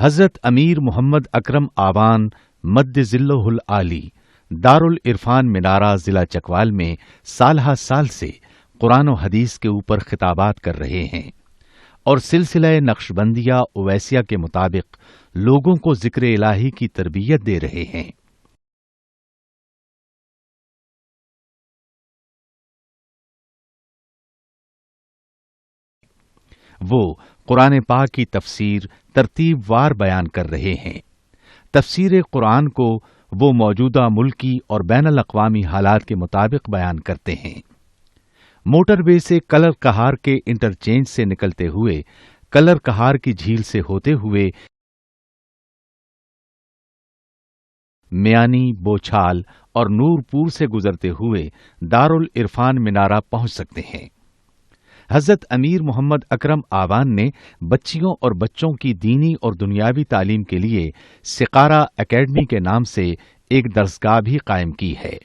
حضرت امیر محمد اکرم آوان مد ذلہ العالی دارالعرفان منارہ ضلع چکوال میں سالہ سال سے قرآن و حدیث کے اوپر خطابات کر رہے ہیں اور سلسلہ نقشبندیہ اویسیہ کے مطابق لوگوں کو ذکر الہی کی تربیت دے رہے ہیں۔ وہ قرآن پاک کی تفسیر ترتیب وار بیان کر رہے ہیں۔ تفسیر قرآن کو وہ موجودہ ملکی اور بین الاقوامی حالات کے مطابق بیان کرتے ہیں۔ موٹر وے سے کلر کہار کے انٹرچینج سے نکلتے ہوئے کلر کہار کی جھیل سے ہوتے ہوئے میانی، بوچھال اور نورپور سے گزرتے ہوئے دارالعرفان منارہ پہنچ سکتے ہیں۔ حضرت امیر محمد اکرم آوان نے بچیوں اور بچوں کی دینی اور دنیاوی تعلیم کے لیے سقارہ اکیڈمی کے نام سے ایک درسگاہ بھی قائم کی ہے۔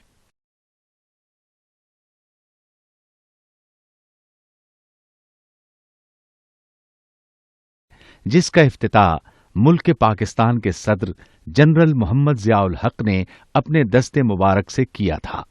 جس کا افتتاح ملک پاکستان کے صدر جنرل محمد ضیاء الحق نے اپنے دست مبارک سے کیا تھا۔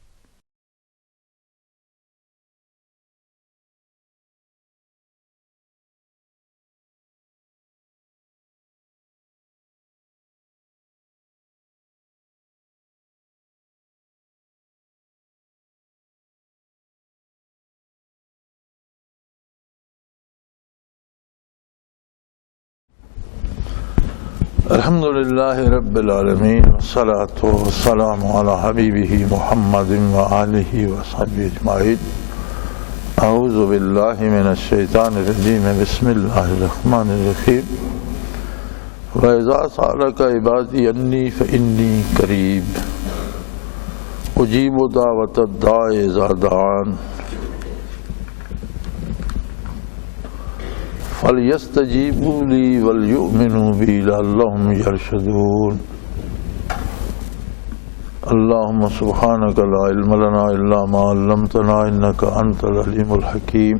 الحمد للہ رب العالمین والصلاة والسلام علی حبیبہ محمد وآلہ وصحبہ اجمعین۔ اعوذ باللہ من الشیطان الرجیم، بسم اللہ الرحمن الرحیم۔ وَإِذَا سَأَلَكَ عِبَادِي عَنِّي فَإِنِّي قَرِيبٌ أُجِيبُ دَعْوَةَ الدَّاعِ إِذَا دَعَانِ فَلْيَسْتَجِيبُوا لِي وَلْيُؤْمِنُوا بِي لَعَلَّهُمْ يَرْشُدُونَ۔ اللهم سبحانك لا علم لنا إلا ما علمتنا إنك أنت العليم الحكيم۔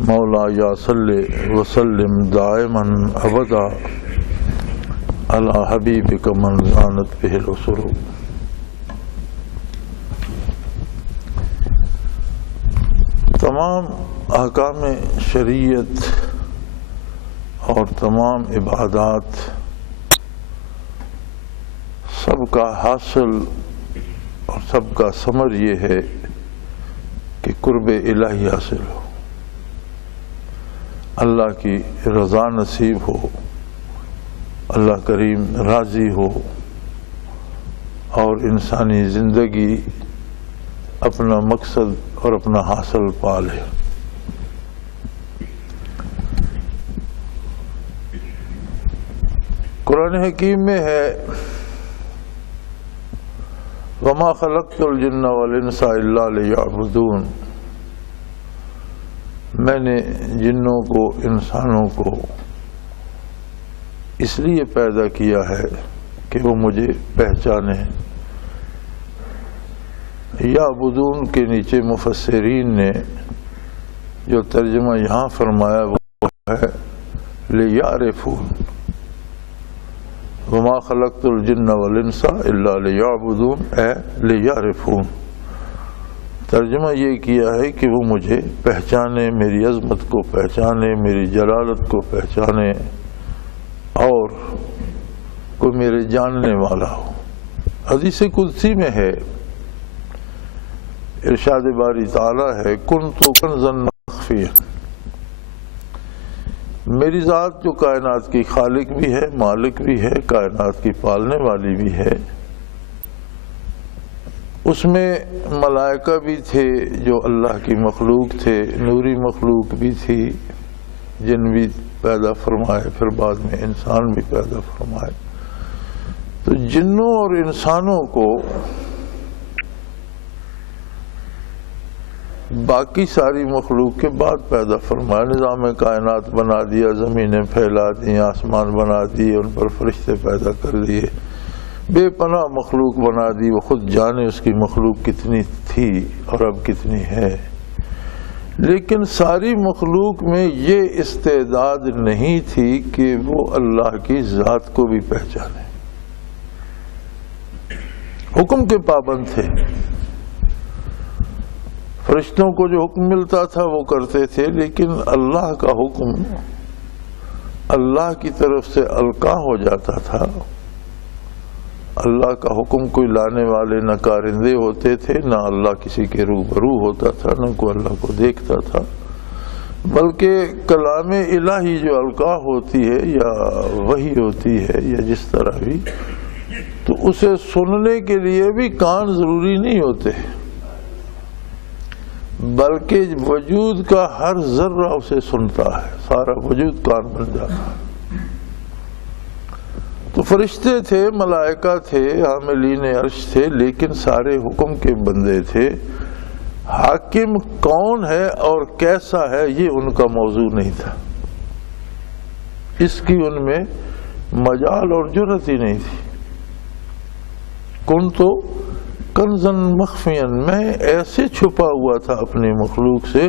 مولاي صل وسلم دائما أبدا على حبيبك من زانت به الأسر۔ تمام احکام شریعت اور تمام عبادات سب کا حاصل اور سب کا ثمر یہ ہے کہ قرب الہی حاصل ہو، اللہ کی رضا نصیب ہو، اللہ کریم راضی ہو اور انسانی زندگی اپنا مقصد اور اپنا حاصل پا لے۔ قرآن حکیم میں ہے وَمَا خَلَقْتُ الْجِنَّ وَالْإِنسَ إِلَّا لِيَعْبُدُونَ۔ میں نے جنوں کو انسانوں کو اس لیے پیدا کیا ہے کہ وہ مجھے پہچانیں۔ یعبدون کے نیچے مفسرین نے جو ترجمہ یہاں فرمایا وہ ہے لیعرفون۔ وما خلقت الجن والانس الا لیعبدون اے لیعرفون۔ ترجمہ یہ کیا ہے کہ وہ مجھے پہچانے، میری عظمت کو پہچانے، میری جلالت کو پہچانے اور کوئی میرے جاننے والا ہو۔ حدیث قدسی میں ہے، ارشاد باری تعالی ہے کنت کنزا مخفیا۔ میری ذات جو کائنات کی خالق بھی ہے، مالک بھی ہے، کائنات کی پالنے والی بھی ہے، اس میں ملائکہ بھی تھے جو اللہ کی مخلوق تھے، نوری مخلوق بھی تھی، جن بھی پیدا فرمائے، پھر بعد میں انسان بھی پیدا فرمائے۔ تو جنوں اور انسانوں کو باقی ساری مخلوق کے بعد پیدا فرمایا، نظام کائنات بنا دیا، زمینیں پھیلا دی، آسمان بنا دیے، ان پر فرشتے پیدا کر دیے، بے پناہ مخلوق بنا دی۔ وہ خود جانے اس کی مخلوق کتنی تھی اور اب کتنی ہے، لیکن ساری مخلوق میں یہ استعداد نہیں تھی کہ وہ اللہ کی ذات کو بھی پہچانے. حکم کے پابند تھے. فرشتوں کو جو حکم ملتا تھا وہ کرتے تھے، لیکن اللہ کا حکم اللہ کی طرف سے القاء ہو جاتا تھا. اللہ کا حکم کوئی لانے والے نہ کارندے ہوتے تھے، نہ اللہ کسی کے روبرو ہوتا تھا، نہ کوئی اللہ کو دیکھتا تھا، بلکہ کلام الہی جو القاء ہوتی ہے یا وحی ہوتی ہے یا جس طرح بھی، تو اسے سننے کے لیے بھی کان ضروری نہیں ہوتے، بلکہ وجود کا ہر ذرہ اسے سنتا ہے، سارا وجود کان بن جاتا ہے. تو فرشتے تھے، ملائکہ تھے، حاملین عرش تھے، لیکن سارے حکم کے بندے تھے. حاکم کون ہے اور کیسا ہے یہ ان کا موضوع نہیں تھا، اس کی ان میں مجال اور جرأت ہی نہیں تھی. کنتو کنزن مخفیا، میں ایسے چھپا ہوا تھا اپنی مخلوق سے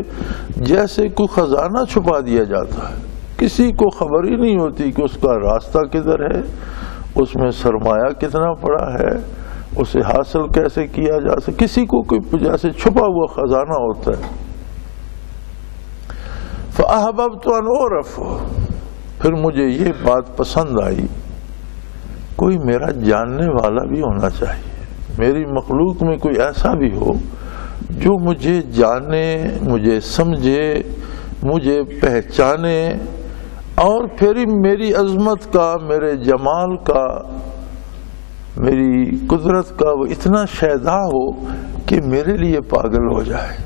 جیسے کوئی خزانہ چھپا دیا جاتا ہے. کسی کو خبر ہی نہیں ہوتی کہ اس کا راستہ کدھر ہے، اس میں سرمایہ کتنا پڑا ہے، اسے حاصل کیسے کیا جا سکے. کسی کو کوئی جیسے چھپا ہوا خزانہ ہوتا ہے. فَأَحْبَبْتُ أَنْ أُعْرَفَ، پھر مجھے یہ بات پسند آئی، کوئی میرا جاننے والا بھی ہونا چاہیے. میری مخلوق میں کوئی ایسا بھی ہو جو مجھے جانے، مجھے سمجھے، مجھے پہچانے، اور پھر میری عظمت کا، میرے جمال کا، میری قدرت کا وہ اتنا شیدا ہو کہ میرے لیے پاگل ہو جائے،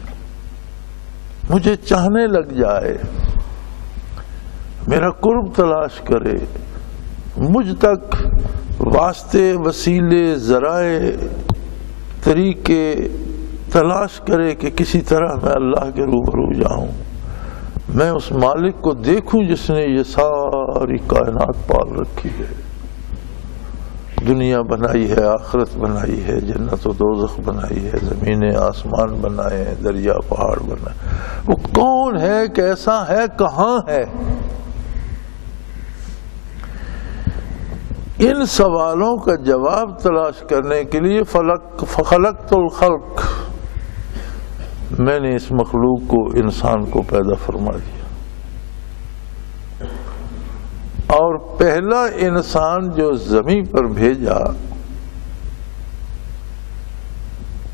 مجھے چاہنے لگ جائے، میرا قرب تلاش کرے، مجھ تک واسطے، وسیلے، ذرائع، طریقے تلاش کرے کہ کسی طرح میں اللہ کے روبرو جاؤں، میں اس مالک کو دیکھوں جس نے یہ ساری کائنات پال رکھی ہے، دنیا بنائی ہے، آخرت بنائی ہے، جنت و دوزخ بنائی ہے، زمین آسمان بنائے ہیں، دریا پہاڑ بنائے. وہ کون ہے، کیسا ہے، کہاں ہے؟ ان سوالوں کا جواب تلاش کرنے کے لیے فخلقت الخلق، میں نے اس مخلوق کو، انسان کو پیدا فرما دیا. اور پہلا انسان جو زمین پر بھیجا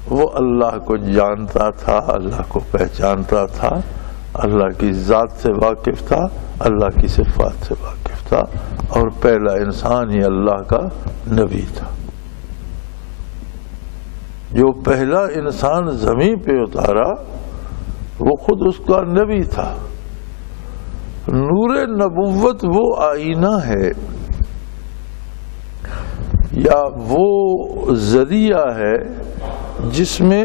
وہ اللہ کو جانتا تھا، اللہ کو پہچانتا تھا، اللہ کی ذات سے واقف تھا، اللہ کی صفات سے واقف تھا، اور پہلا انسان ہی اللہ کا نبی تھا. جو پہلا انسان زمین پہ اتارا وہ خود اس کا نبی تھا. نور نبوت وہ آئینہ ہے یا وہ ذریعہ ہے جس میں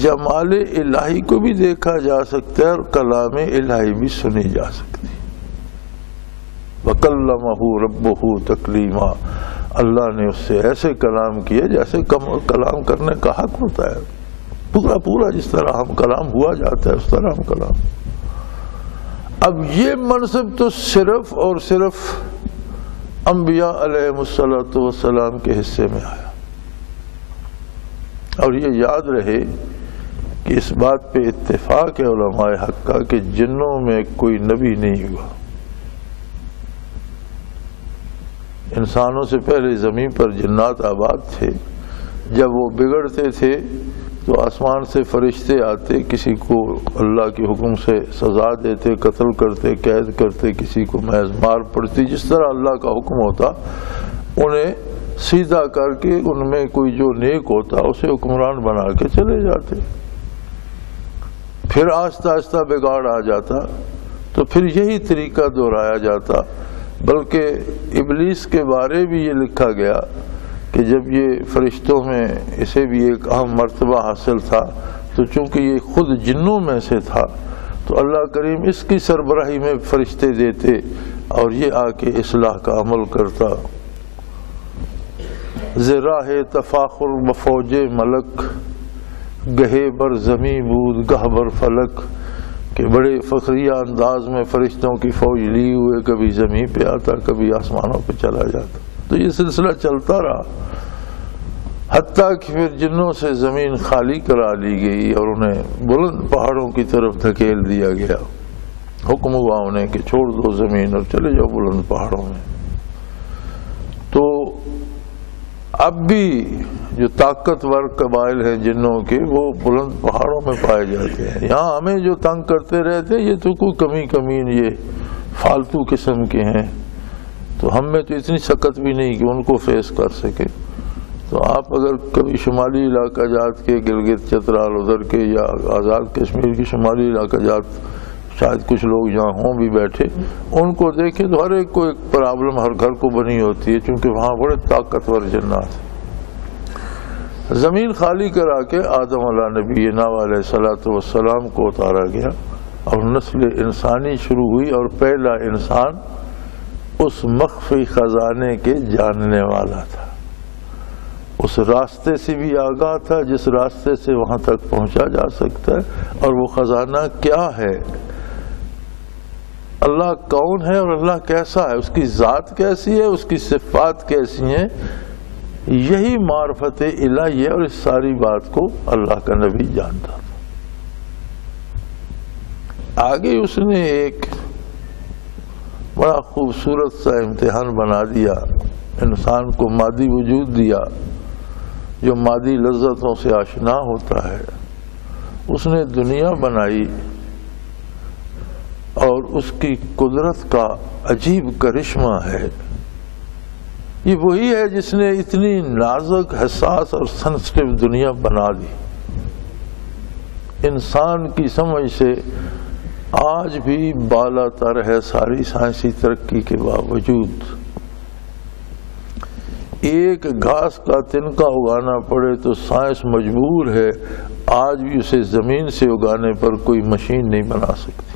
جمال الہی کو بھی دیکھا جا سکتا ہے اور کلام الہی بھی سنی جا سکتی. وَكَلَّمَهُ رَبُّهُ تَكْلِيمًا، اللہ نے اس سے ایسے کلام کیا جیسے کلام کرنے کا حق ہوتا ہے، پورا پورا جس طرح ہم کلام ہوا جاتا ہے اس طرح ہم کلام. اب یہ منصب تو صرف اور صرف انبیاء علیہ السلام کے حصے میں آیا. اور یہ یاد رہے کہ اس بات پہ اتفاق ہے علماء حق کا کہ جنوں میں کوئی نبی نہیں ہوا. انسانوں سے پہلے زمین پر جنات آباد تھے. جب وہ بگڑتے تھے تو آسمان سے فرشتے آتے، کسی کو اللہ کے حکم سے سزا دیتے، قتل کرتے، قید کرتے، کسی کو محض مار پڑتی، جس طرح اللہ کا حکم ہوتا انہیں سیدھا کر کے ان میں کوئی جو نیک ہوتا اسے حکمران بنا کے چلے جاتے. پھر آہستہ آہستہ بگاڑ آ جاتا تو پھر یہی طریقہ دہرایا جاتا. بلکہ ابلیس کے بارے بھی یہ لکھا گیا کہ جب یہ فرشتوں میں اسے بھی ایک اہم مرتبہ حاصل تھا تو چونکہ یہ خود جنوں میں سے تھا تو اللہ کریم اس کی سربراہی میں فرشتے دیتے اور یہ آ کے اصلاح کا عمل کرتا. زراہ تفاخر بفوج ملک، گہے بر زمیں بود گہ بر فلک، کہ بڑے فخریہ انداز میں فرشتوں کی فوج لی ہوئے کبھی زمین پہ آتا، کبھی آسمانوں پہ چلا جاتا. تو یہ سلسلہ چلتا رہا، حتیٰ کہ پھر جنوں سے زمین خالی کرا لی گئی اور انہیں بلند پہاڑوں کی طرف دھکیل دیا گیا. حکم ہوا انہیں کہ چھوڑ دو زمین اور چلے جاؤ بلند پہاڑوں میں. تو اب بھی جو طاقتور قبائل ہیں جنوں کے، وہ بلند پہاڑوں میں پائے جاتے ہیں. یہاں ہمیں جو تنگ کرتے رہتے یہ تو کوئی کمین یہ فالتو قسم کے ہیں، تو ہم میں تو اتنی سکت بھی نہیں کہ ان کو فیس کر سکے. تو آپ اگر کبھی شمالی علاقہ جات کے گلگت چترال ادھر کے یا آزاد کشمیر کی شمالی علاقہ جات، شاید کچھ لوگ یہاں ہوں بھی بیٹھے، ان کو دیکھیں تو ہر ایک کو ایک پرابلم ہر گھر کو بنی ہوتی ہے، چونکہ وہاں بڑے طاقتور جنات ہیں. زمین خالی کرا کے آدم علیہ نبینا علیہ الصلوۃ والسلام کو اتارا گیا اور نسل انسانی شروع ہوئی، اور پہلا انسان اس مخفی خزانے کے جاننے والا تھا، اس راستے سے بھی آگاہ تھا جس راستے سے وہاں تک پہنچا جا سکتا ہے. اور وہ خزانہ کیا ہے، اللہ کون ہے اور اللہ کیسا ہے، اس کی ذات کیسی ہے، اس کی صفات کیسی ہیں، یہی معرفت الہی ہے. اور اس ساری بات کو اللہ کا نبی جانتا تھا. آگے اس نے ایک بڑا خوبصورت سا امتحان بنا دیا، انسان کو مادی وجود دیا جو مادی لذتوں سے آشنا ہوتا ہے. اس نے دنیا بنائی اور اس کی قدرت کا عجیب کرشمہ ہے. یہ وہی ہے جس نے اتنی نازک، حساس اور سینسٹیو دنیا بنا دی. انسان کی سمجھ سے آج بھی بالا تر ہے ساری سائنسی ترقی کے باوجود. ایک گھاس کا تنکا اگانا پڑے تو سائنس مجبور ہے آج بھی اسے زمین سے اگانے پر کوئی مشین نہیں بنا سکتی.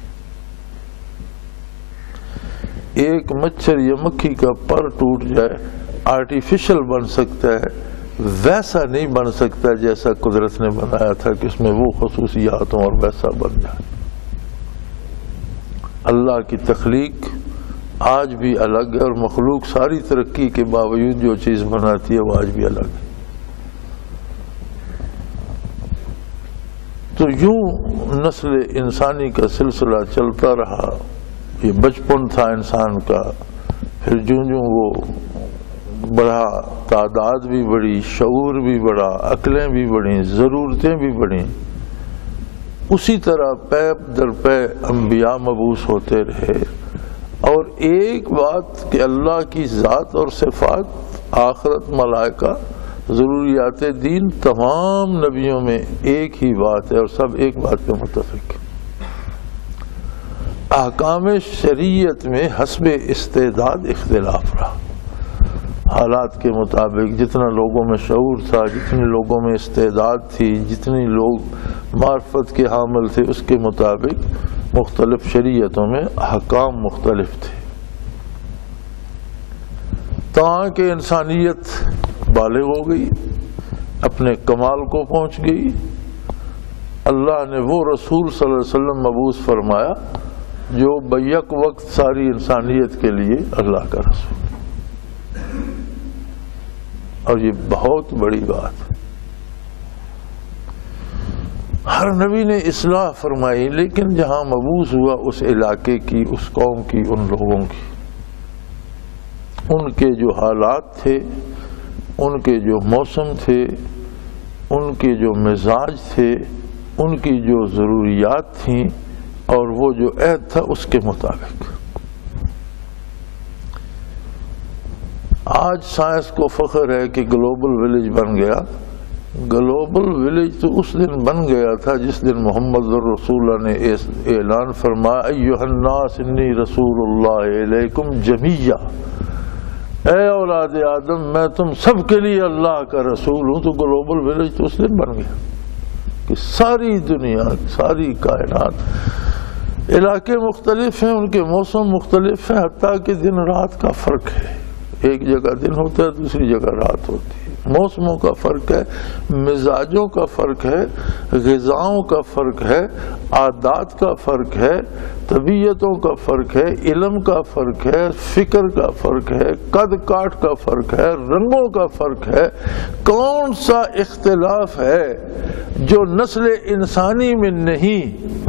ایک مچھر یا مکھی کا پر ٹوٹ جائے آرٹیفیشل بن سکتا ہے، ویسا نہیں بن سکتا جیسا قدرت نے بنایا تھا کہ اس میں وہ خصوصیات ہوں اور ویسا بن جائے. اللہ کی تخلیق آج بھی الگ ہے، اور مخلوق ساری ترقی کے باوجود جو چیز بناتی ہے وہ آج بھی الگ ہے. تو یوں نسل انسانی کا سلسلہ چلتا رہا. یہ بچپن تھا انسان کا، پھر جوں جوں وہ بڑھا، تعداد بھی بڑھی، شعور بھی بڑھا، عقلیں بھی بڑھیں، ضرورتیں بھی بڑھیں. اسی طرح پے در پے انبیاء مبعوث ہوتے رہے. اور ایک بات کہ اللہ کی ذات اور صفات، آخرت، ملائکہ، ضروریات دین، تمام نبیوں میں ایک ہی بات ہے اور سب ایک بات پہ متفق ہیں. احکام شریعت میں حسب استعداد اختلاف رہا. حالات کے مطابق جتنا لوگوں میں شعور تھا، جتنے لوگوں میں استعداد تھی، جتنے لوگ معرفت کے حامل تھے، اس کے مطابق مختلف شریعتوں میں احکام مختلف تھے. تاکہ انسانیت بالغ ہو گئی، اپنے کمال کو پہنچ گئی، اللہ نے وہ رسول صلی اللہ علیہ وسلم مبعوث فرمایا جو بیک وقت ساری انسانیت کے لیے اللہ کا رسول. اور یہ بہت بڑی بات ہے. ہر نبی نے اصلاح فرمائی، لیکن جہاں مبعوث ہوا اس علاقے کی، اس قوم کی، ان لوگوں کی، ان کے جو حالات تھے، ان کے جو موسم تھے، ان کے جو مزاج تھے، ان کی جو ضروریات تھیں، اور وہ جو عہد تھا اس کے مطابق. آج سائنس کو فخر ہے کہ گلوبل ولیج بن گیا. گلوبل ولیج تو اس دن بن گیا تھا جس دن محمد الرسول اللہ نے اعلان فرمایا ایھا الناس انی رسول اللہ علیکم جمیعا، اے اولاد آدم میں تم سب کے لیے اللہ کا رسول ہوں. تو گلوبل ولیج تو اس دن بن گیا کہ ساری دنیا، ساری کائنات، علاقے مختلف ہیں، ان کے موسم مختلف ہیں، حتیٰ کہ دن رات کا فرق ہے، ایک جگہ دن ہوتا ہے، دوسری جگہ رات ہوتی ہے، موسموں کا فرق ہے، مزاجوں کا فرق ہے، غذاؤں کا فرق ہے، عادات کا فرق ہے، طبیعتوں کا فرق ہے، علم کا فرق ہے، فکر کا فرق ہے، قد کاٹ کا فرق ہے، رنگوں کا فرق ہے۔ کون سا اختلاف ہے جو نسل انسانی میں نہیں؟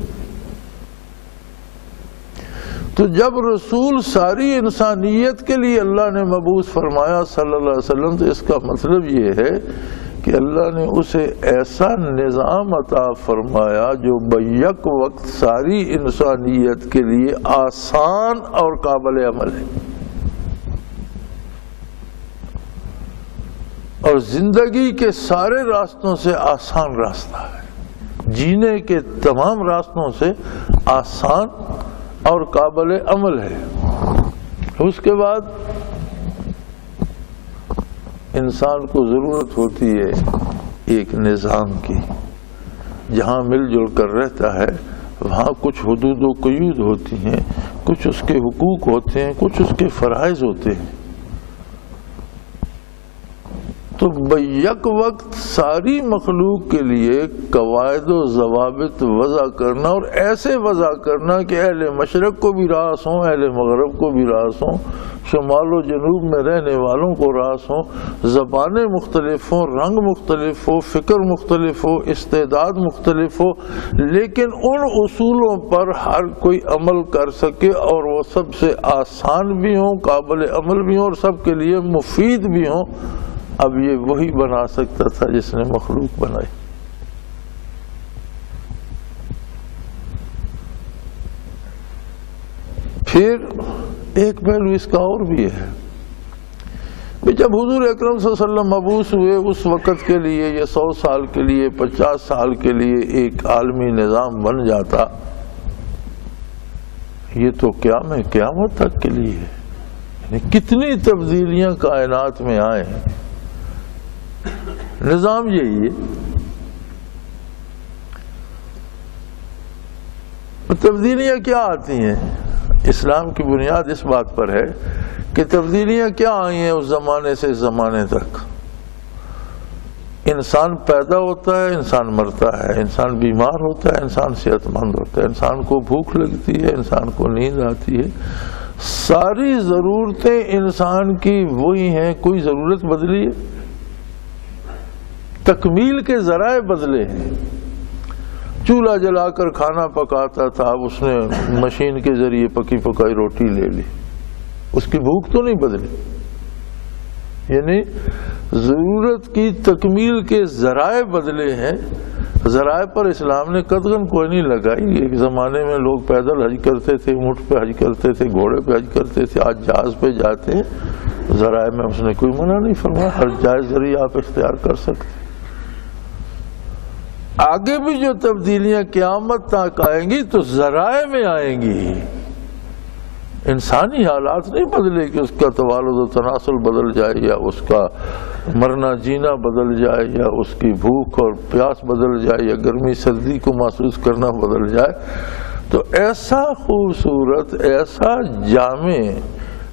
تو جب رسول ساری انسانیت کے لیے اللہ نے مبعوث فرمایا صلی اللہ علیہ وسلم، تو اس کا مطلب یہ ہے کہ اللہ نے اسے ایسا نظام عطا فرمایا جو بیک وقت ساری انسانیت کے لیے آسان اور قابل عمل ہے، اور زندگی کے سارے راستوں سے آسان راستہ ہے، جینے کے تمام راستوں سے آسان اور قابل عمل ہے۔ اس کے بعد انسان کو ضرورت ہوتی ہے ایک نظام کی، جہاں مل جل کر رہتا ہے وہاں کچھ حدود و قیود ہوتی ہیں، کچھ اس کے حقوق ہوتے ہیں، کچھ اس کے فرائض ہوتے ہیں۔ تو بیک وقت ساری مخلوق کے لیے قواعد و ضوابط وضع کرنا، اور ایسے وضع کرنا کہ اہل مشرق کو بھی راس ہوں، اہل مغرب کو بھی راس ہوں، شمال و جنوب میں رہنے والوں کو راس ہوں، زبانیں مختلف ہوں، رنگ مختلف ہو، فکر مختلف ہو، استعداد مختلف ہو، لیکن ان اصولوں پر ہر کوئی عمل کر سکے اور وہ سب سے آسان بھی ہوں، قابل عمل بھی ہوں، اور سب کے لیے مفید بھی ہوں۔ اب یہ وہی بنا سکتا تھا جس نے مخلوق بنائی۔ پھر ایک پہلو اس کا اور بھی ہے، جب حضور اکرم صلی اللہ علیہ وسلم مبعوث ہوئے اس وقت کے لیے، یہ 100 سال کے لیے، 50 سال کے لیے ایک عالمی نظام بن جاتا، یہ تو قیامت تک کے لیے ہے، یعنی کتنی تبدیلیاں کائنات میں آئے ہیں۔ نظام یہی ہے۔ تبدیلیاں کیا آتی ہیں؟ اسلام کی بنیاد اس بات پر ہے کہ تبدیلیاں کیا آئی ہیں اس زمانے سے اس زمانے تک۔ انسان پیدا ہوتا ہے، انسان مرتا ہے، انسان بیمار ہوتا ہے، انسان صحت مند ہوتا ہے، انسان کو بھوک لگتی ہے، انسان کو نیند آتی ہے، ساری ضرورتیں انسان کی وہی ہیں، کوئی ضرورت بدلی ہے؟ تکمیل کے ذرائع بدلے ہیں۔ چولہا جلا کر کھانا پکاتا تھا، اب اس نے مشین کے ذریعے پکی پکائی روٹی لے لی، اس کی بھوک تو نہیں بدلی۔ یعنی ضرورت کی تکمیل کے ذرائع بدلے ہیں۔ ذرائع پر اسلام نے قدغن کوئی نہیں لگائی۔ ایک زمانے میں لوگ پیدل حج کرتے تھے، اونٹ پہ حج کرتے تھے، گھوڑے پہ حج کرتے تھے، آج جہاز پہ جاتے ہیں۔ ذرائع میں اس نے کوئی منع نہیں فرمایا، ہر جائز ذریعہ آپ اختیار کر سکتے۔ آگے بھی جو تبدیلیاں قیامت تک آئیں گی تو ذرائع میں آئیں گی، انسانی حالات نہیں بدلے کہ اس کا توالد و تناسل بدل جائے، یا اس کا مرنا جینا بدل جائے، یا اس کی بھوک اور پیاس بدل جائے، یا گرمی سردی کو محسوس کرنا بدل جائے۔ تو ایسا خوبصورت، ایسا جامع،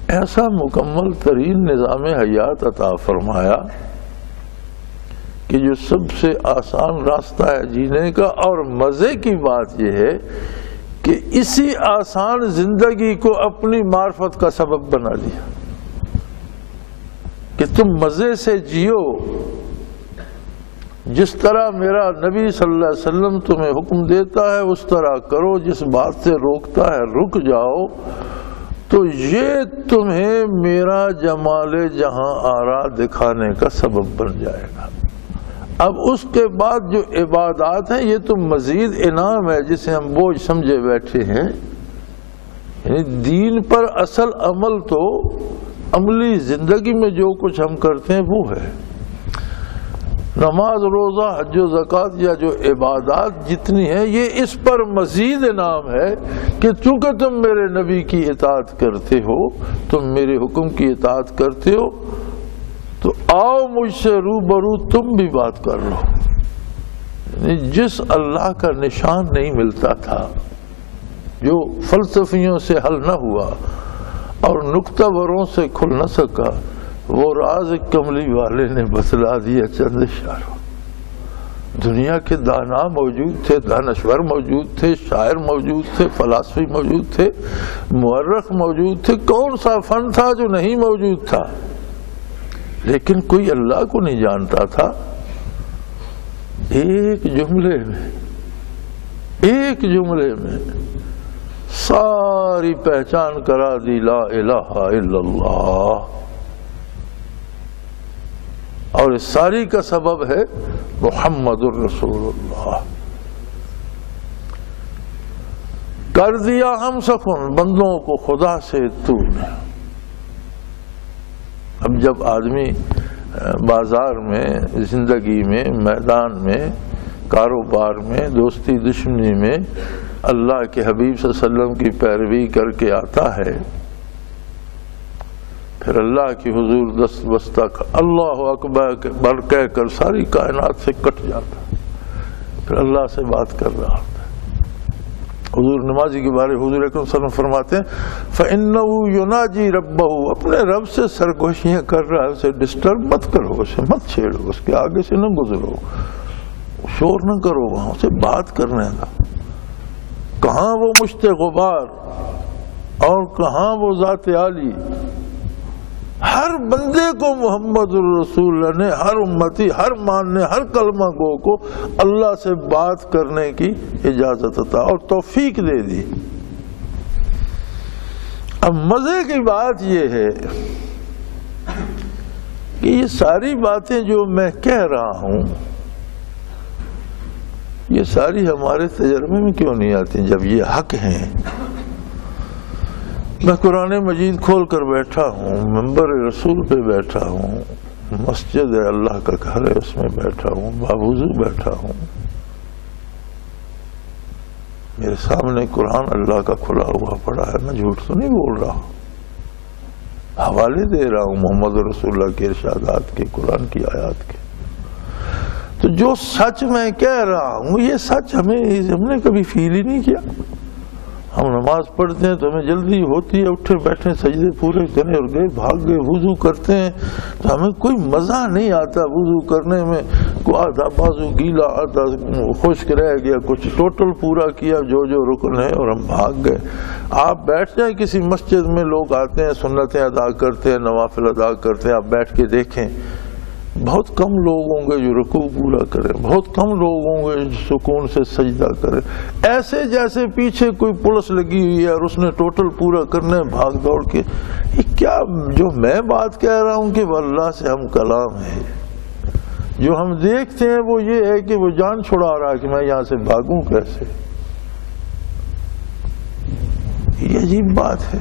ایسا مکمل ترین نظام حیات عطا فرمایا کہ جو سب سے آسان راستہ ہے جینے کا۔ اور مزے کی بات یہ ہے کہ اسی آسان زندگی کو اپنی معرفت کا سبب بنا لیا کہ تم مزے سے جیو، جس طرح میرا نبی صلی اللہ علیہ وسلم تمہیں حکم دیتا ہے اس طرح کرو، جس بات سے روکتا ہے رک جاؤ، تو یہ تمہیں میرا جمال جہاں آرا دکھانے کا سبب بن جائے گا۔ اب اس کے بعد جو عبادات ہیں یہ تو مزید انعام ہے جسے ہم بوجھ سمجھے بیٹھے ہیں۔ یعنی دین پر اصل عمل تو عملی زندگی میں جو کچھ ہم کرتے ہیں وہ ہے۔ نماز، روزہ، حج و زکوٰۃ یا جو عبادات جتنی ہیں یہ اس پر مزید انعام ہے کہ چونکہ تم میرے نبی کی اطاعت کرتے ہو، تم میرے حکم کی اطاعت کرتے ہو، تو آؤ مجھ سے روبرو تم بھی بات کر لو۔ یعنی جس اللہ کا نشان نہیں ملتا تھا، جو فلسفیوں سے حل نہ ہوا، اور نکتہ وروں سے کھل نہ سکا، وہ راز کملی والے نے بتلا دیا چند اشاروں۔ دنیا کے دانا موجود تھے، دانشور موجود تھے، شاعر موجود تھے، فلاسفی موجود تھے، مورخ موجود تھے، کون سا فن تھا جو نہیں موجود تھا؟ لیکن کوئی اللہ کو نہیں جانتا تھا۔ ایک جملے میں ساری پہچان کرا دی، لا الہ الا اللہ، اور اس ساری کا سبب ہے محمد الرسول اللہ۔ کر دیا ہم سکون بندوں کو خدا سے تو نے۔ اب جب آدمی بازار میں، زندگی میں، میدان میں، کاروبار میں، دوستی دشمنی میں اللہ کے حبیب صلی اللہ علیہ وسلم کی پیروی کر کے آتا ہے، پھر اللہ کی حضور دست بستہ اللہ اکبر کہہ کر ساری کائنات سے کٹ جاتا، پھر اللہ سے بات کر رہا ہوتا ہے۔ حضور نمازی کے بارے حضور اکرم صلی اللہ علیہ وسلم فرماتے ہیں فَإِنَّهُ يُنَاجِي رَبَّهُ، اپنے رب سے سرگوشیاں کر رہا ہے، اسے ڈسٹرب مت کرو، اسے مت چھیڑو، اس کے آگے سے نہ گزرو، شور نہ کرو، وہاں سے بات کرنے کا۔ کہاں وہ مشت غبار اور کہاں وہ ذات عالی؟ ہر بندے کو محمد الرسول اللہ نے، ہر امتی، ہر ماننے، ہر کلمہ گو کو اللہ سے بات کرنے کی اجازت عطا اور توفیق دے دی۔ اب مزے کی بات یہ ہے کہ یہ ساری باتیں جو میں کہہ رہا ہوں، یہ ساری ہمارے تجربے میں کیوں نہیں آتی جب یہ حق ہیں؟ میں قرآن مجید کھول کر بیٹھا ہوں، منبر رسول پہ بیٹھا ہوں، مسجد ہے اللہ کا گھر ہے اس میں بیٹھا ہوں، باوضو بیٹھا ہوں، میرے سامنے قرآن اللہ کا کھلا ہوا پڑا ہے، میں جھوٹ تو نہیں بول رہا ہوں، حوالے دے رہا ہوں محمد رسول اللہ کے ارشادات کے، قرآن کی آیات کے۔ تو جو سچ میں کہہ رہا ہوں یہ سچ ہم نے کبھی فیل ہی نہیں کیا۔ ہم نماز پڑھتے ہیں تو ہمیں جلدی ہوتی ہے، اٹھے بیٹھے سجدے پورے کریں اور گئے بھاگ گئے، وضو کرتے ہیں تو ہمیں کوئی مزہ نہیں آتا وضو کرنے میں، کوئی آدھا بازو گیلا، آدھا خشک رہ گیا، کچھ ٹوٹل پورا کیا جو رکن ہے اور ہم بھاگ گئے۔ آپ بیٹھ جائیں کسی مسجد میں، لوگ آتے ہیں سنتیں ادا کرتے ہیں، نوافل ادا کرتے ہیں، آپ بیٹھ کے دیکھیں بہت کم لوگ ہوں گے جو رکوع پورا کریں، بہت کم لوگ ہوں گے جو سکون سے سجدہ کریں، ایسے جیسے پیچھے کوئی پولیس لگی ہوئی ہے اور اس نے ٹوٹل پورا کرنا ہے بھاگ دوڑ کے۔ یہ کیا جو میں بات کہہ رہا ہوں کہ وہ اللہ سے ہم کلام ہے، جو ہم دیکھتے ہیں وہ یہ ہے کہ وہ جان چھڑا رہا ہے کہ میں یہاں سے بھاگوں کیسے۔ یہ عجیب بات ہے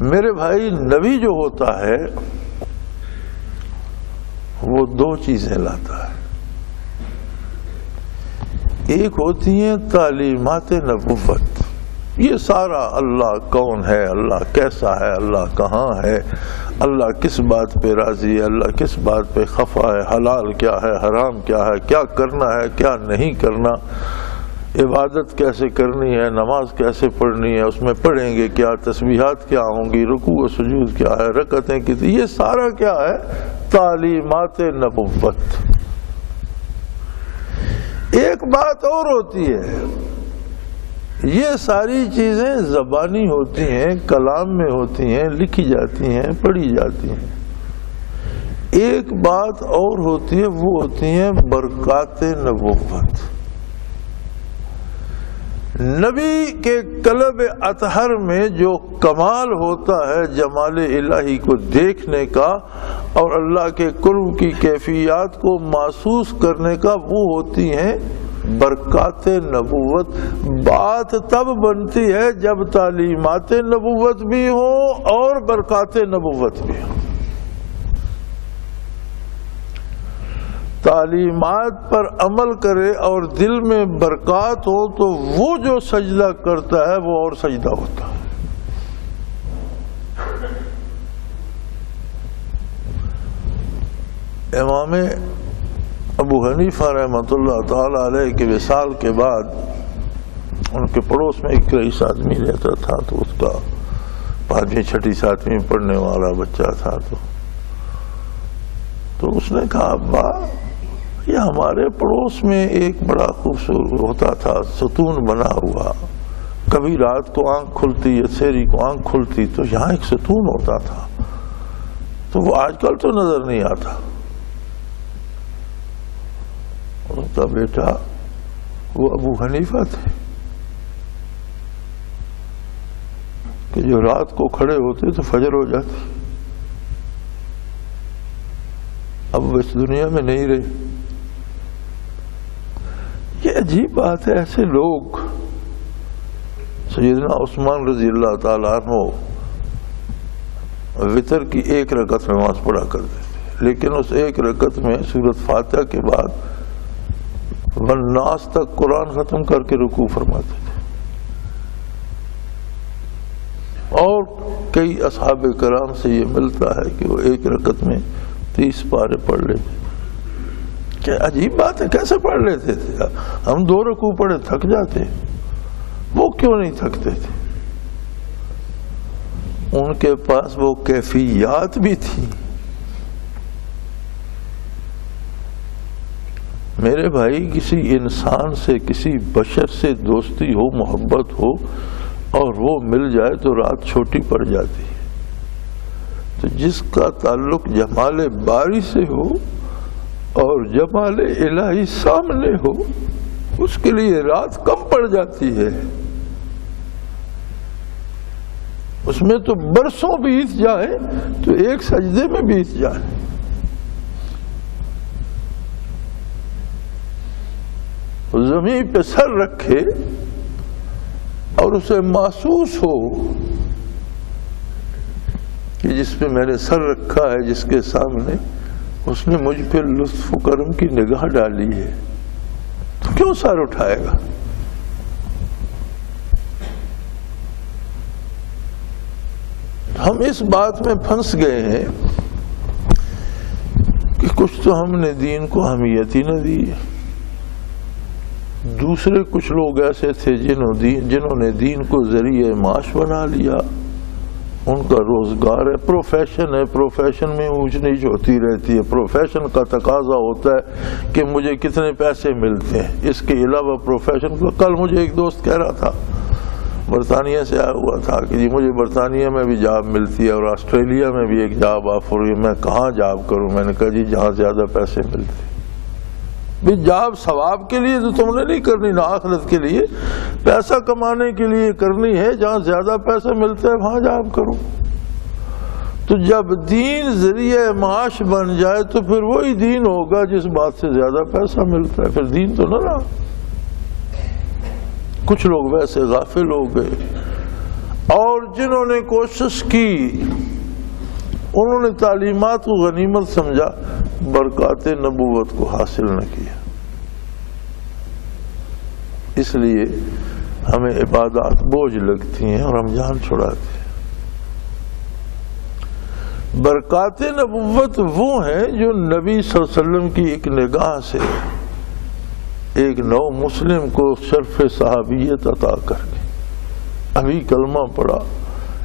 میرے بھائی۔ نبی جو ہوتا ہے وہ دو چیزیں لاتا ہے، ایک ہوتی ہیں تعلیمات نبوت، یہ سارا اللہ کون ہے، اللہ کیسا ہے، اللہ کہاں ہے، اللہ کس بات پہ راضی ہے، اللہ کس بات پہ خفا ہے، حلال کیا ہے، حرام کیا ہے، کیا کرنا ہے، کیا نہیں کرنا، عبادت کیسے کرنی ہے، نماز کیسے پڑھنی ہے، اس میں پڑھیں گے کیا، تسبیحات کیا ہوں گی، رکوع و سجود کیا ہے، رکعتیں کتنی، یہ سارا کیا ہے تعلیمات نبوت۔ ایک بات اور ہوتی ہے، یہ ساری چیزیں زبانی ہوتی ہیں، کلام میں ہوتی ہیں، لکھی جاتی ہیں، پڑھی جاتی ہیں۔ ایک بات اور ہوتی ہے، وہ ہوتی ہیں برکات نبوت۔ نبی کے قلب اطہر میں جو کمال ہوتا ہے جمال الہی کو دیکھنے کا اور اللہ کے قرب کی کیفیات کو محسوس کرنے کا، وہ ہوتی ہیں برکات نبوت۔ بات تب بنتی ہے جب تعلیمات نبوت بھی ہوں اور برکات نبوت بھی ہوں۔ تعلیمات پر عمل کرے اور دل میں برکات ہو تو وہ جو سجدہ کرتا ہے وہ اور سجدہ ہوتا ہے۔ امام ابو حنیفہ رحمۃ اللہ تعالی علیہ کے وصال کے بعد ان کے پڑوس میں ایک رئیس آدمی رہتا تھا، تو اس کا 5ویں 6ٹھی 7ویں پڑھنے والا بچہ تھا، تو اس نے کہا ابا یہ ہمارے پڑوس میں ایک بڑا خوبصورت ہوتا تھا ستون بنا ہوا، کبھی رات کو آنکھ کھلتی یا سحری کو آنکھ کھلتی تو یہاں ایک ستون ہوتا تھا، تو وہ آج کل تو نظر نہیں آتا۔ اس کا بیٹا وہ ابو حنیفہ تھے کہ جو رات کو کھڑے ہوتے تو فجر ہو جاتی، اب وہ اس دنیا میں نہیں رہے۔ یہ عجیب بات ہے، ایسے لوگ سیدنا عثمان رضی اللہ تعالیٰ عنہ وتر کی 1 رکعت نماز پڑھا کرتے تھے، لیکن اس 1 رکعت میں سورۃ فاتحہ کے بعد والناس تک قرآن ختم کر کے رکوع فرماتے تھے، اور کئی اصحاب کرام سے یہ ملتا ہے کہ وہ 1 رکعت میں 30 پارے پڑھ لیتے۔ کیا عجیب بات ہے، کیسے پڑھ لیتے تھے؟ ہم 2 رکوع پڑھے تھک جاتے، وہ کیوں نہیں تھکتے تھے؟ ان کے پاس وہ کیفیات بھی تھی۔ میرے بھائی، کسی انسان سے، کسی بشر سے دوستی ہو، محبت ہو اور وہ مل جائے تو رات چھوٹی پڑ جاتی ہے، تو جس کا تعلق جمال باری سے ہو اور جمال الہی سامنے ہو، اس کے لیے رات کم پڑ جاتی ہے، اس میں تو برسوں بیت جائے تو ایک سجدے میں بیت جائے۔ زمین پہ سر رکھے اور اسے محسوس ہو کہ جس پہ میں نے سر رکھا ہے، جس کے سامنے، اس نے مجھ پہ لطف و کرم کی نگاہ ڈالی ہے، تو کیوں سر اٹھائے گا؟ ہم اس بات میں پھنس گئے ہیں کہ کچھ تو ہم نے دین کو اہمیت ہی نہ دی، دوسرے کچھ لوگ ایسے تھے جنہوں نے دین کو ذریعہ معاش بنا لیا، ان کا روزگار ہے، پروفیشن میں اونچ نیچ ہوتی رہتی ہے، پروفیشن کا تقاضا ہوتا ہے کہ مجھے کتنے پیسے ملتے ہیں، اس کے علاوہ پروفیشن کا۔ کل مجھے ایک دوست کہہ رہا تھا، برطانیہ سے آیا ہوا تھا، کہ جی مجھے برطانیہ میں بھی جاب ملتی ہے اور آسٹریلیا میں بھی ایک جاب آفر ہوئی، میں کہاں جاب کروں؟ میں نے کہا جی جہاں زیادہ پیسے ملتے۔ بھی جاب ثواب کے لیے تو تم نے نہیں کرنی، نہ آخرت کے لیے، پیسہ کمانے کے لیے کرنی ہے، جہاں زیادہ پیسہ ملتا ہے وہاں جاب کرو۔ تو جب دین ذریعہ معاش بن جائے تو پھر وہی دین ہوگا جس بات سے زیادہ پیسہ ملتا ہے، پھر دین تو نہ رہا۔ کچھ لوگ ویسے غافل ہو گئے، اور جنہوں نے کوشش کی انہوں نے تعلیمات کو غنیمت سمجھا، برکات نبوت کو حاصل نہ کیا۔ اس لیے ہمیں عبادات بوجھ لگتی ہیں اور ہم جان چھڑاتے ہیں۔ برکات نبوت وہ ہیں جو نبی صلی اللہ علیہ وسلم کی ایک نگاہ سے ایک نو مسلم کو شرف صحابیت عطا کر کے، ابھی کلمہ پڑھا،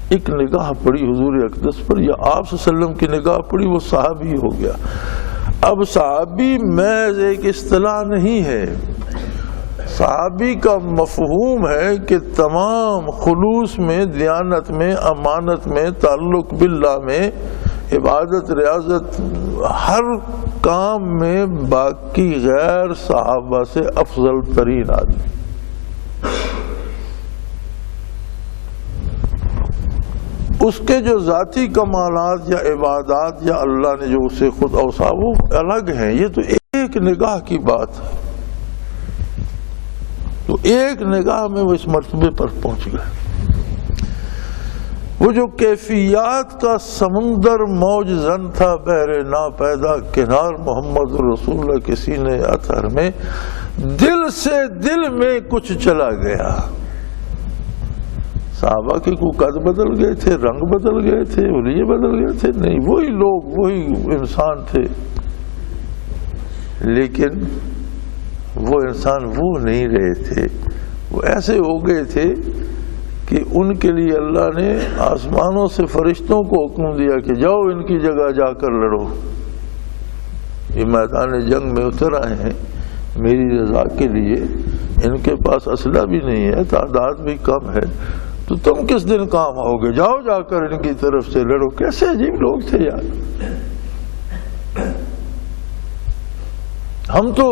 ایک نگاہ پڑی حضور اقدس پر، یا آپ صلی اللہ علیہ وسلم کی نگاہ پڑی، وہ صحابی ہو گیا۔ اب صحابی محض ایک اصطلاح نہیں ہے، صحابی کا مفہوم ہے کہ تمام خلوص میں، دیانت میں، امانت میں، تعلق باللہ میں، عبادت، ریاضت، ہر کام میں باقی غیر صحابہ سے افضل ترین آدمی۔ اس کے جو ذاتی کمالات یا عبادات یا اللہ نے جو اسے خود اوصاف، وہ الگ ہیں۔ یہ تو ایک نگاہ کی بات ہے، تو ایک نگاہ میں وہ اس مرتبے پر پہنچ گئے۔ وہ جو کیفیات کا سمندر موج زن تھا بحر ناپیدا کنار محمد رسول اللہ کے سینے اطہر میں، دل سے دل میں کچھ چلا گیا۔ صحابہ کے کوئی قد بدل گئے تھے، رنگ بدل گئے تھے، ولیے بدل گئے تھے؟ نہیں، وہی لوگ، وہی انسان تھے، لیکن وہ انسان وہ نہیں رہے تھے، وہ ایسے ہو گئے تھے کہ ان کے لیے اللہ نے آسمانوں سے فرشتوں کو حکم دیا کہ جاؤ ان کی جگہ جا کر لڑو، یہ میدان جنگ میں اتر آئے ہیں میری رضا کے لیے، ان کے پاس اسلحہ بھی نہیں ہے، تعداد بھی کم ہے، تو تم کس دن کام آؤ گے، جاؤ جا کر ان کی طرف سے لڑو۔ کیسے عجیب لوگ تھے یار۔ ہم تو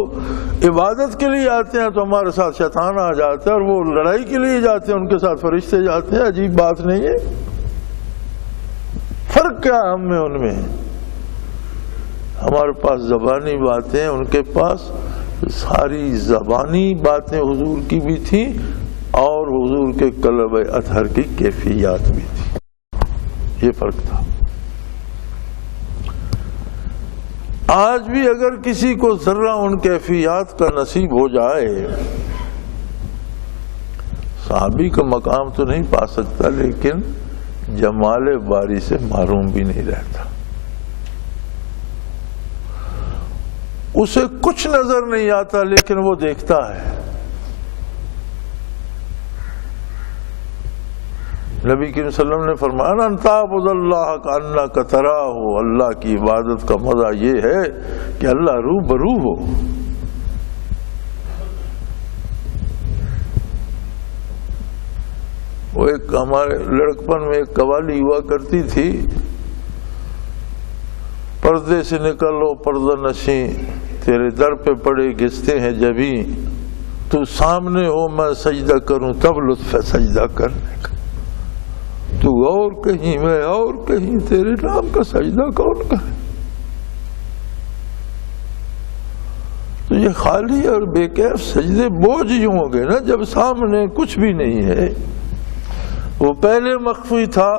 عبادت کے لیے آتے ہیں تو ہمارے ساتھ شیطان آ جاتا ہے، اور وہ لڑائی کے لیے جاتے ہیں ان کے ساتھ فرشتے جاتے ہیں، عجیب بات نہیں ہے؟ فرق کیا ہے ہم میں ان میں؟ ہمارے پاس زبانی باتیں، ان کے پاس ساری زبانی باتیں حضور کی بھی تھیں اور حضور کے قلب اطہر کی کیفیات بھی تھی، یہ فرق تھا۔ آج بھی اگر کسی کو ذرہ ان کیفیات کا نصیب ہو جائے، صحابی کا مقام تو نہیں پا سکتا لیکن جمال باری سے محروم بھی نہیں رہتا۔ اسے کچھ نظر نہیں آتا لیکن وہ دیکھتا ہے۔ نبی کریم صلی اللہ علیہ وسلم نے فرمایا ان تعبد اللہ کأنک تراہ، اللہ کی عبادت کا مزہ یہ ہے کہ اللہ رو برو ہو۔ وہ ایک ہمارے لڑکپن میں ایک قوالی ہوا کرتی تھی، پردے سے نکلو پردہ نشیں، تیرے در پہ پڑے گھستے ہیں جبیں، تو سامنے ہو میں سجدہ کروں تب لطف ہے سجدہ کرنے کا، تو اور کہیں میں اور کہیں تیرے نام کا سجدہ کون کرے؟ تو یہ خالی اور بے کیف سجدے بوجھ یوں ہو گئے نا جب سامنے کچھ بھی نہیں ہے۔ وہ پہلے مخفی تھا،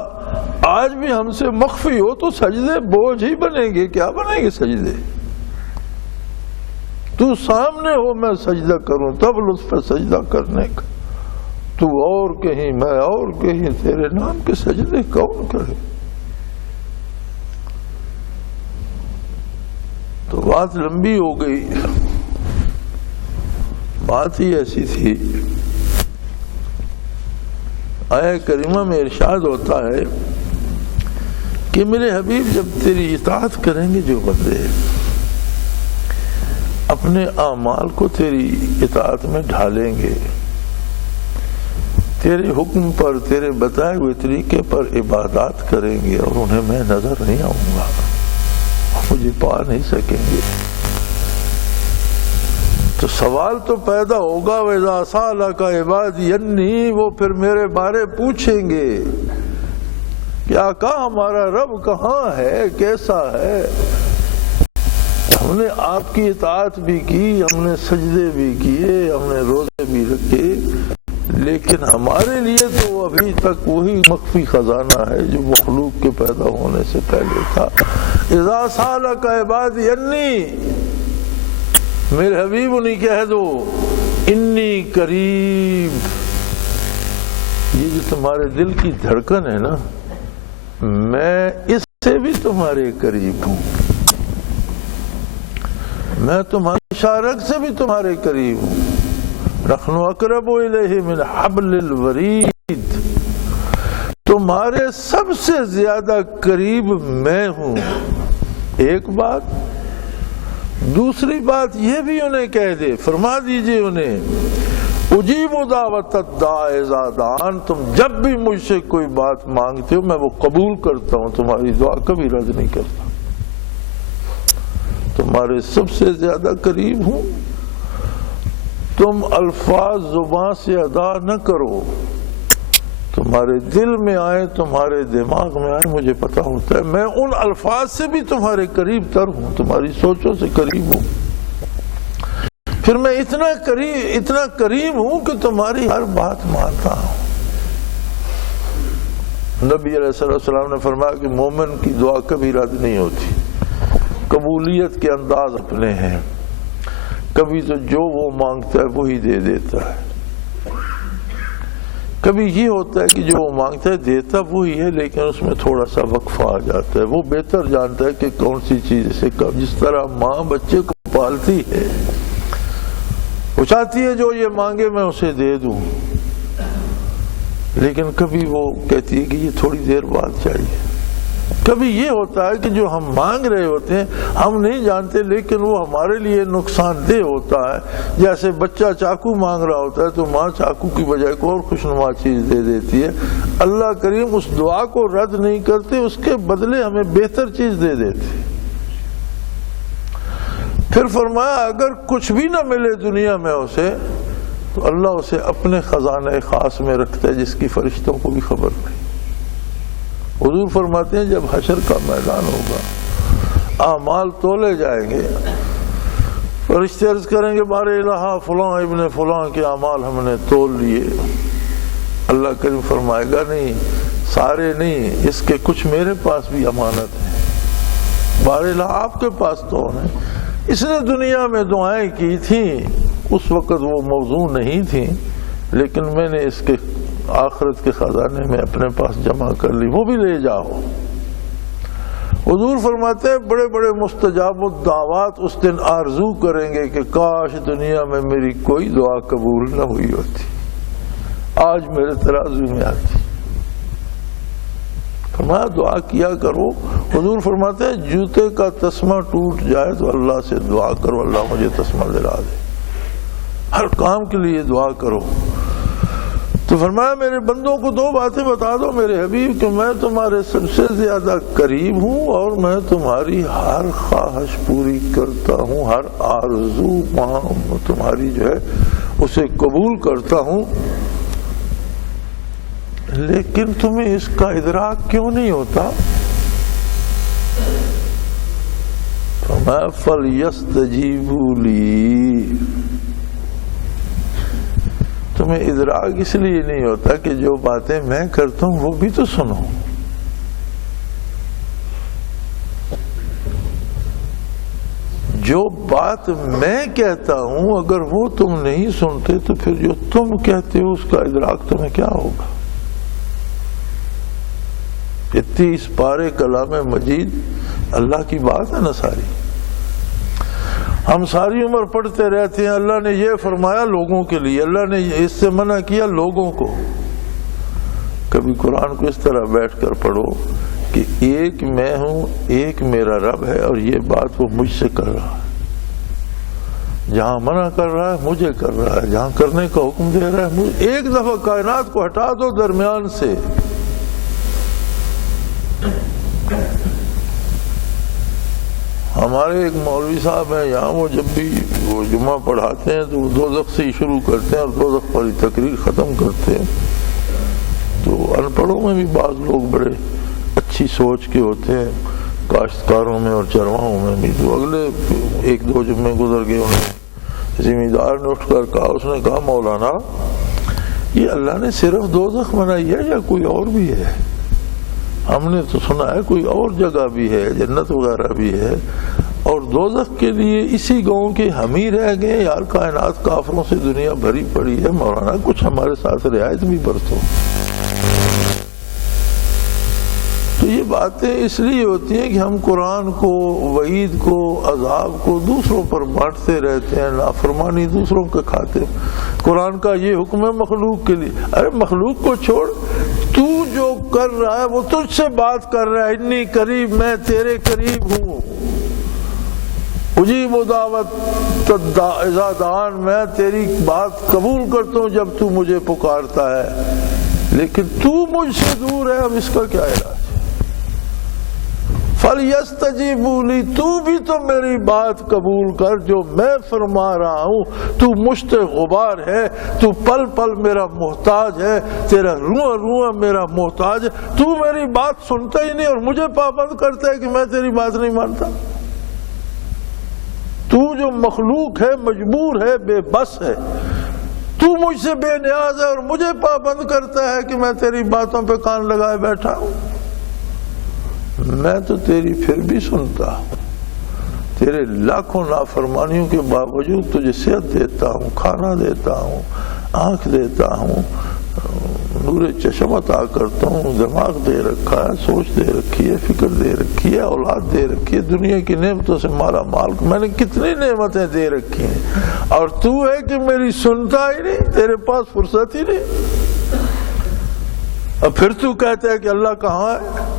آج بھی ہم سے مخفی ہو تو سجدے بوجھ ہی بنیں گے۔ کیا بنیں گے سجدے؟ تو سامنے ہو میں سجدہ کروں تب لطف ہے سجدہ کرنے کا، تو اور کہیں میں اور کہیں تیرے نام کے سجدے کون کرے؟ تو بات لمبی ہو گئی، بات ہی ایسی تھی۔ آیہ کریمہ میں ارشاد ہوتا ہے کہ میرے حبیب جب تیری اطاعت کریں گے جو بندے اپنے اعمال کو تیری اطاعت میں ڈھالیں گے، تیرے حکم پر تیرے بتائے ہوئے طریقے پر عبادات کریں گے، اور انہیں میں نظر نہیں آؤں گا، مجھے پا نہیں سکیں گے، تو سوال تو پیدا ہوگا وَإِذَا سَأَلَكَ عِبَادِي عَنِّي، وہ پھر میرے بارے پوچھیں گے کہ آقا ہمارا رب کہاں ہے، کیسا ہے؟ ہم نے آپ کی اطاعت بھی کی، ہم نے سجدے بھی کیے، ہم نے روزے بھی رکھے، لیکن ہمارے لیے تو ابھی تک وہی مخفی خزانہ ہے جو مخلوق کے پیدا ہونے سے پہلے تھا۔ اذا سالک عبادی انی، میرے حبیب انہیں کہہ دو انی قریب، یہ جو تمہارے دل کی دھڑکن ہے نا، میں اس سے بھی تمہارے قریب ہوں، میں تمہاری شارک سے بھی تمہارے قریب ہوں۔ نحن اقرب الیہ من حبل الورید، تمہارے سب سے زیادہ قریب میں ہوں۔ ایک بات، دوسری بات یہ بھی انہیں کہہ دے، فرما دیجئے انہیں اجیب دعوت الداع اذا دعان، تم جب بھی مجھ سے کوئی بات مانگتے ہو میں وہ قبول کرتا ہوں، تمہاری دعا کبھی رد نہیں کرتا، تمہارے سب سے زیادہ قریب ہوں۔ تم الفاظ زبان سے ادا نہ کرو، تمہارے دل میں آئے، تمہارے دماغ میں آئے، مجھے پتا ہوتا ہے میں ان الفاظ سے بھی تمہارے قریب تر ہوں، تمہاری سوچوں سے قریب ہوں، پھر میں اتنا قریب ہوں کہ تمہاری ہر بات مانتا ہوں۔ نبی علیہ السلام نے فرمایا کہ مومن کی دعا کبھی رد نہیں ہوتی، قبولیت کے انداز اپنے ہیں، کبھی تو جو وہ مانگتا ہے وہی دے دیتا ہے، کبھی یہ ہوتا ہے کہ جو وہ مانگتا ہے دیتا وہی ہے لیکن اس میں تھوڑا سا وقفہ آ جاتا ہے، وہ بہتر جانتا ہے کہ کون سی چیز سے کب، جس طرح ماں بچے کو پالتی ہے، وہ چاہتی ہے جو یہ مانگے میں اسے دے دوں، لیکن کبھی وہ کہتی ہے کہ یہ تھوڑی دیر بعد چاہیے. کبھی یہ ہوتا ہے کہ جو ہم مانگ رہے ہوتے ہیں ہم نہیں جانتے لیکن وہ ہمارے لیے نقصان دہ ہوتا ہے. جیسے بچہ چاقو مانگ رہا ہوتا ہے تو ماں چاقو کی بجائے کوئی اور خوشنما چیز دے دیتی ہے. اللہ کریم اس دعا کو رد نہیں کرتے، اس کے بدلے ہمیں بہتر چیز دے دیتے. پھر فرمایا اگر کچھ بھی نہ ملے دنیا میں اسے تو اللہ اسے اپنے خزانے خاص میں رکھتا ہے جس کی فرشتوں کو بھی خبر نہیں. حضور فرماتے ہیں جب حشر کا میدان ہوگا، اعمال تولے جائیں گے، فرشتے عرض کریں گے بار الہ فلاں ابن فلاں کے اعمال ہم نے تول لیے. اللہ کریم فرمائے گا نہیں، سارے نہیں، اس کے کچھ میرے پاس بھی امانت ہے. بار الہ آپ کے پاس تو ہے، اس نے دنیا میں دعائیں کی تھیں، اس وقت وہ موضوع نہیں تھیں، لیکن میں نے اس کے آخرت کے خزانے میں اپنے پاس جمع کر لی، وہ بھی لے جاؤ. حضور فرماتے ہیں بڑے بڑے مستجاب الدعوات اس دن آرزو کریں گے کہ کاش دنیا میں میری کوئی دعا قبول نہ ہوئی ہوتی، آج میرے ترازو میں آتی. فرمایا دعا کیا کرو. حضور فرماتے ہیں جوتے کا تسمہ ٹوٹ جائے تو اللہ سے دعا کرو اللہ مجھے تسمہ دلا دے. ہر کام کے لیے دعا کرو. تو فرمایا میرے بندوں کو دو باتیں بتا دو میرے حبیب کہ میں تمہارے سب سے زیادہ قریب ہوں اور میں تمہاری ہر خواہش پوری کرتا ہوں، ہر آرزو تمہاری جو ہے اسے قبول کرتا ہوں. لیکن تمہیں اس کا ادراک کیوں نہیں ہوتا؟ فرمایا فَلْيَسْتَجِيبُوا لِي، تمہیں ادراک اس لیے نہیں ہوتا کہ جو باتیں میں کرتا ہوں وہ بھی تو سنو. جو بات میں کہتا ہوں اگر وہ تم نہیں سنتے تو پھر جو تم کہتے ہو اس کا ادراک تمہیں کیا ہوگا؟ اتنی اس پارے کلام مجید اللہ کی بات ہے نا ساری. ہم ساری عمر پڑھتے رہتے ہیں اللہ نے یہ فرمایا لوگوں کے لیے، اللہ نے اس سے منع کیا لوگوں کو. کبھی قرآن کو اس طرح بیٹھ کر پڑھو کہ ایک میں ہوں، ایک میرا رب ہے اور یہ بات وہ مجھ سے کر رہا ہے. جہاں منع کر رہا ہے مجھے کر رہا ہے، جہاں کرنے کا حکم دے رہا ہے مجھے. ایک دفعہ کائنات کو ہٹا دو درمیان سے. ہمارے ایک مولوی صاحب ہیں یہاں، وہ جب بھی وہ جمعہ پڑھاتے ہیں تو وہ دوزخ سے ہی شروع کرتے ہیں اور دوزخ پر ہی تقریر ختم کرتے ہیں. تو ان پڑھوں میں بھی بعض لوگ بڑے اچھی سوچ کے ہوتے ہیں، کاشتکاروں میں اور چرواہوں میں بھی. تو اگلے ایک دو جمعے گزر گئے، انہیں ذمہ نے اٹھ کر کہا، اس نے کہا مولانا یہ اللہ نے صرف دوزخ بنائی ہے یا کوئی اور بھی ہے؟ ہم نے تو سنا ہے کوئی اور جگہ بھی ہے، جنت وغیرہ بھی ہے، اور دوزخ کے لیے اسی گاؤں کے ہم ہی رہ گئے. یار کائنات کافروں سے دنیا بھری پڑی ہے، مولانا کچھ ہمارے ساتھ رعایت بھی برتو. تو یہ باتیں اس لیے ہوتی ہیں کہ ہم قرآن کو، وعید کو، عذاب کو دوسروں پر بانٹتے رہتے ہیں، نافرمانی دوسروں کے کھاتے. قرآن کا یہ حکم ہے مخلوق کے لیے. ارے مخلوق کو چھوڑ، تو جو کر رہا ہے وہ تجھ سے بات کر رہا ہے. انی قریب، میں تیرے قریب ہوں. اجیب دعوت اذا دعان، میں تیری بات قبول کرتا ہوں جب تو مجھے پکارتا ہے. لیکن تو مجھ سے دور ہے، اب اس کا کیا علاج؟ فَلْيَسْتَجِيبُوا لِي، تو بھی تو میری بات قبول کر جو میں فرما رہا ہوں. تو مشت غبار ہے، تو پل پل میرا محتاج ہے، تیرا روح روح میرا محتاج ہے. تو میری بات سنتا ہی نہیں اور مجھے پابند کرتا ہے کہ میں تیری بات نہیں مانتا. تو جو مخلوق ہے، مجبور ہے، بے بس ہے، تو مجھ سے بے نیاز ہے اور مجھے پابند کرتا ہے کہ میں تیری باتوں پہ کان لگائے بیٹھا ہوں. میں تو تیری پھر بھی سنتا ہوں، تیرے لاکھوں نافرمانیوں کے باوجود تجھے صحت دیتا ہوں، کھانا دیتا ہوں، آنکھ دیتا ہوں، نور چشم عطا کرتا ہوں، دماغ دے رکھا ہے، سوچ دے رکھی ہے، فکر دے رکھی ہے، اولاد دے رکھی ہے، دنیا کی نعمتوں سے مالا مال. میں نے کتنی نعمتیں دے رکھی ہیں اور تو ہے کہ میری سنتا ہی نہیں، تیرے پاس فرصت ہی نہیں. اور پھر تو کہتا ہے کہ اللہ کہاں ہے؟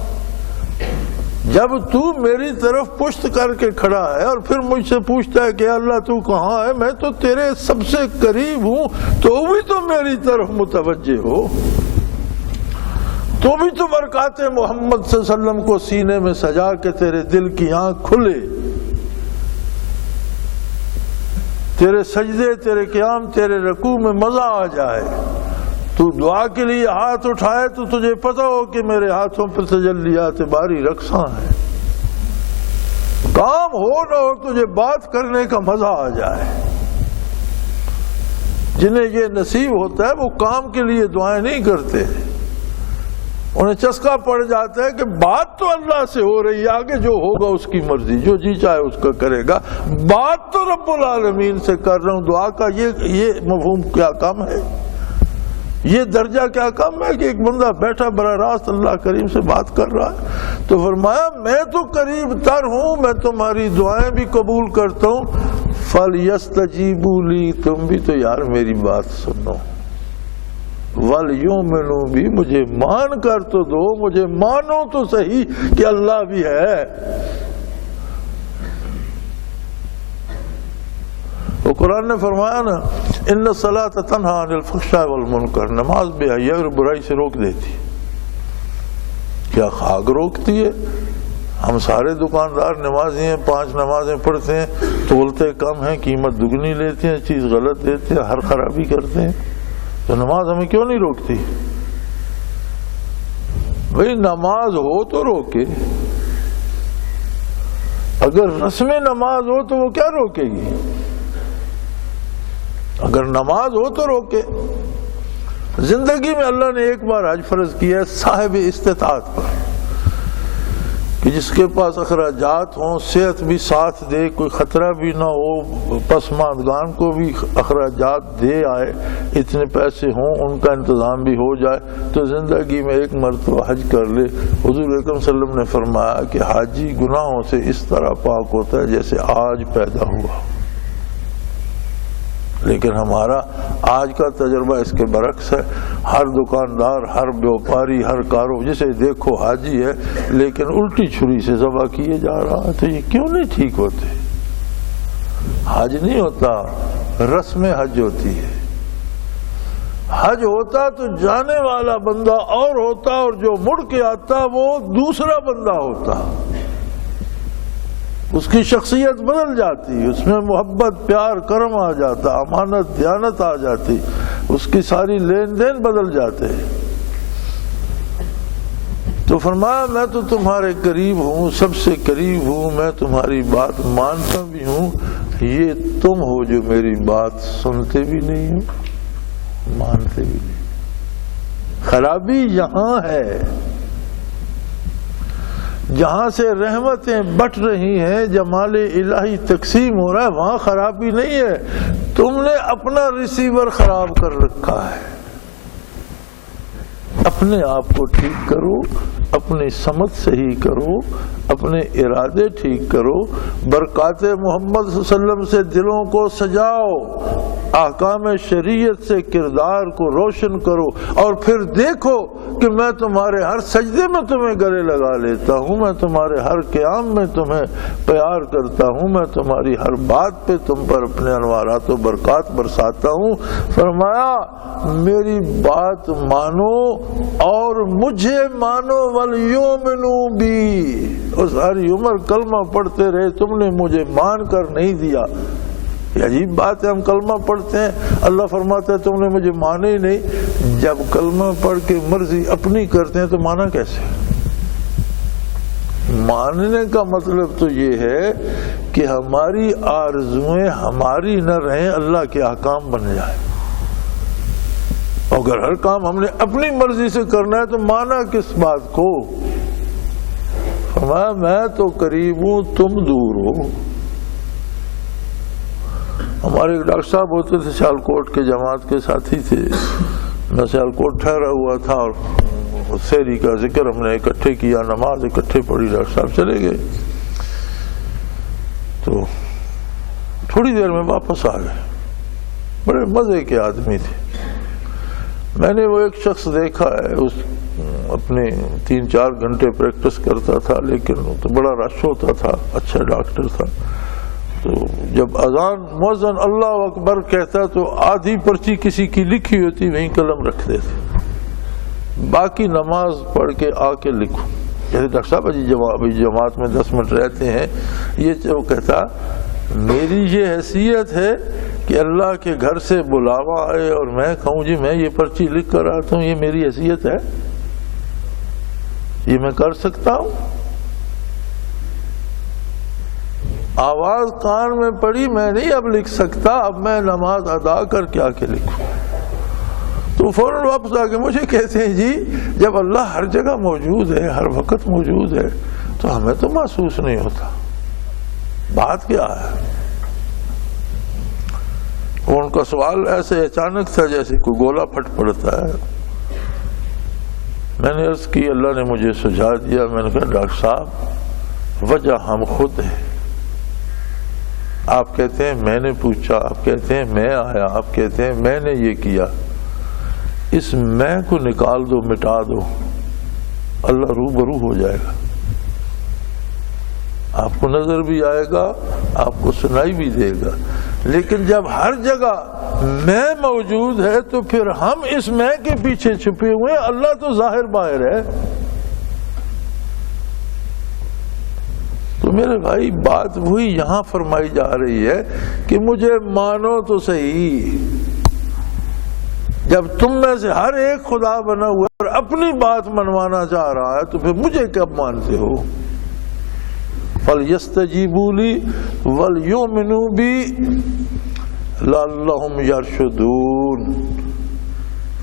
جب تو میری طرف پشت کر کے کھڑا ہے اور پھر مجھ سے پوچھتا ہے کہ اللہ تو کہاں ہے، میں تو تیرے سب سے قریب ہوں، تو بھی تو میری طرف متوجہ ہو، تو بھی تو برکات محمد صلی اللہ علیہ وسلم کو سینے میں سجا کے تیرے دل کی آنکھ کھلے، تیرے سجدے، تیرے قیام، تیرے رکوع میں مزہ آ جائے، تو دعا کے لیے ہاتھ اٹھائے تو تجھے پتہ ہو کہ میرے ہاتھوں پر تجلیات باری رقصاں ہیں، کام ہو نہ ہو تجھے بات کرنے کا مزہ آ جائے۔ جنہیں یہ نصیب ہوتا ہے وہ کام کے لیے دعائیں نہیں کرتے، انہیں چسکا پڑ جاتا ہے کہ بات تو اللہ سے ہو رہی ہے، آگے جو ہوگا اس کی مرضی، جو جی چاہے اس کا کرے گا، بات تو رب العالمین سے کر رہا ہوں۔ دعا کا یہ مفہوم کیا کم ہے، یہ درجہ کیا کم ہے کہ ایک بندہ بیٹھا براہ راست اللہ کریم سے بات کر رہا ہے۔ تو فرمایا میں تو قریب تر ہوں، میں تمہاری دعائیں بھی قبول کرتا ہوں، فَلْيَسْتَجِيبُوا لِي، تم بھی تو یار میری بات سنو، وَلْيُؤْمِنُوا بِي، مجھے مان کر تو دو، مجھے مانو تو صحیح کہ اللہ بھی ہے۔ وہ قرآن نے فرمایا نا ان الصلاۃ تنہی عن الفحشاء والمنکر، نماز بے حیائی اور برائی سے روک دیتی۔ کیا خاک روکتی ہے؟ ہم سارے دکاندار نمازی ہیں، 5 نمازیں پڑھتے ہیں، تولتے کم ہیں، قیمت دگنی لیتے ہیں، چیز غلط دیتے ہیں، ہر خرابی کرتے ہیں، تو نماز ہمیں کیوں نہیں روکتی؟ بھئی نماز ہو تو روکے، اگر رسم نماز ہو تو وہ کیا روکے گی؟ اگر نماز ہو تو روکے۔ زندگی میں اللہ نے ایک بار حج فرض کیا ہے صاحب استطاعت پر، کہ جس کے پاس اخراجات ہوں، صحت بھی ساتھ دے، کوئی خطرہ بھی نہ ہو، پسماندگان کو بھی اخراجات دے آئے، اتنے پیسے ہوں، ان کا انتظام بھی ہو جائے، تو زندگی میں ایک مرتبہ حج کر لے۔ حضور اکرم صلی اللہ علیہ وسلم نے فرمایا کہ حاجی گناہوں سے اس طرح پاک ہوتا ہے جیسے آج پیدا ہوا۔ لیکن ہمارا آج کا تجربہ اس کے برعکس ہے، ہر دکاندار، ہر بیوپاری، ہر کارو جسے دیکھو حاجی ہے، لیکن الٹی چھری سے ذبح کیے جا رہا ہے۔ تو یہ کیوں نہیں ٹھیک ہوتے؟ حج نہیں ہوتا، رسم حج ہوتی ہے۔ حج ہوتا تو جانے والا بندہ اور ہوتا، اور جو مڑ کے آتا وہ دوسرا بندہ ہوتا، اس کی شخصیت بدل جاتی، اس میں محبت، پیار، کرم آ جاتا، امانت، دیانت آ جاتی، اس کی ساری لین دین بدل جاتے۔ تو فرمایا میں تو تمہارے قریب ہوں، سب سے قریب ہوں، میں تمہاری بات مانتا بھی ہوں، یہ تم ہو جو میری بات سنتے بھی نہیں ہو، مانتے بھی نہیں۔ خرابی یہاں ہے، جہاں سے رحمتیں بٹ رہی ہیں، جمال الہی تقسیم ہو رہا ہے، وہاں خرابی نہیں ہے، تم نے اپنا ریسیور خراب کر رکھا ہے۔ اپنے آپ کو ٹھیک کرو، اپنی سمجھ صحیح کرو، اپنے ارادے ٹھیک کرو، برکات محمد صلی اللہ علیہ وسلم سے دلوں کو سجاؤ، احکام شریعت سے کردار کو روشن کرو، اور پھر دیکھو کہ میں تمہارے ہر سجدے میں تمہیں گلے لگا لیتا ہوں، میں تمہارے ہر قیام میں تمہیں پیار کرتا ہوں، میں تمہاری ہر بات پہ تم پر اپنے انوارات و برکات برساتا ہوں۔ فرمایا میری بات مانو اور مجھے مانو، وَلْيُؤْمِنُوا بِي، اور ساری عمر کلمہ پڑھتے رہے، تم نے مجھے مان کر نہیں دیا۔ یہ عجیب بات ہے، ہم کلمہ پڑھتے ہیں، اللہ فرماتا ہے تم نے مجھے مانا ہی نہیں۔ جب کلمہ پڑھ کے مرضی اپنی کرتے ہیں تو مانا کیسے؟ ماننے کا مطلب تو یہ ہے کہ ہماری آرزویں ہماری نہ رہیں، اللہ کے احکام بن جائیں۔ اگر ہر کام ہم نے اپنی مرضی سے کرنا ہے تو مانا کس بات کو؟ فرمایا میں تو قریب ہوں، تم دور ہو۔ ہمارے ایک ڈاکٹر صاحب ہوتے تھے سیالکوٹ کے، جماعت کے ساتھی تھے، میں سیالکوٹ ٹھہرا ہوا تھا اور سحری کا ذکر ہم نے اکٹھے کیا، نماز اکٹھے پڑھی، ڈاکٹر صاحب چلے گئے، تو تھوڑی دیر میں واپس آ گئے، بڑے مزے کے آدمی تھے۔ میں نے وہ ایک شخص دیکھا ہے، اس اپنے 3-4 گھنٹے پریکٹس کرتا تھا، لیکن تو بڑا رش ہوتا تھا، اچھا ڈاکٹر تھا، تو جب اذان مؤذن اللہ اکبر کہتا تو آدھی پرچی کسی کی لکھی ہوتی وہیں قلم رکھ دیتے، باقی نماز پڑھ کے آ کے لکھو۔ جیسے ڈاکٹر صاحب ابھی جماعت میں 10 منٹ رہتے ہیں، یہ وہ کہتا میری یہ حیثیت ہے کہ اللہ کے گھر سے بلاوا آئے اور میں کہوں جی میں یہ پرچی لکھ کر آتا ہوں، یہ میری حیثیت ہے، یہ میں کر سکتا ہوں؟ آواز کان میں پڑی، میں نہیں اب لکھ سکتا، اب میں نماز ادا کر کے آ کے لکھوں۔ تو فوراً واپس آ کے مجھے کہتے ہیں جی جب اللہ ہر جگہ موجود ہے، ہر وقت موجود ہے، تو ہمیں تو محسوس نہیں ہوتا، بات کیا ہے؟ اور ان کا سوال ایسے اچانک تھا جیسے کوئی گولا پھٹ پڑتا ہے۔ میں نے عرض کی، اللہ نے مجھے سجھا دیا، میں نے کہا ڈاکٹر صاحب وجہ ہم خود ہیں، آپ کہتے ہیں میں نے پوچھا، آپ کہتے ہیں میں آیا، آپ کہتے ہیں میں نے یہ کیا، اس میں کو نکال دو، مٹا دو، اللہ روبرو ہو جائے گا، آپ کو نظر بھی آئے گا، آپ کو سنائی بھی دے گا۔ لیکن جب ہر جگہ میں موجود ہے تو پھر ہم اس میں کے پیچھے چھپے ہوئے ہیں، اللہ تو ظاہر باہر ہے۔ تو میرے بھائی بات وہی یہاں فرمائی جا رہی ہے کہ مجھے مانو تو صحیح، جب تم میں سے ہر ایک خدا بنا ہوا اور اپنی بات منوانا چاہ رہا ہے تو پھر مجھے کب مانتے ہو؟ فَلْيَسْتَجِيبُوا لِي وَلْيُؤْمِنُوا بِي لَعَلَّهُمْ يَرْشُدُونَ۔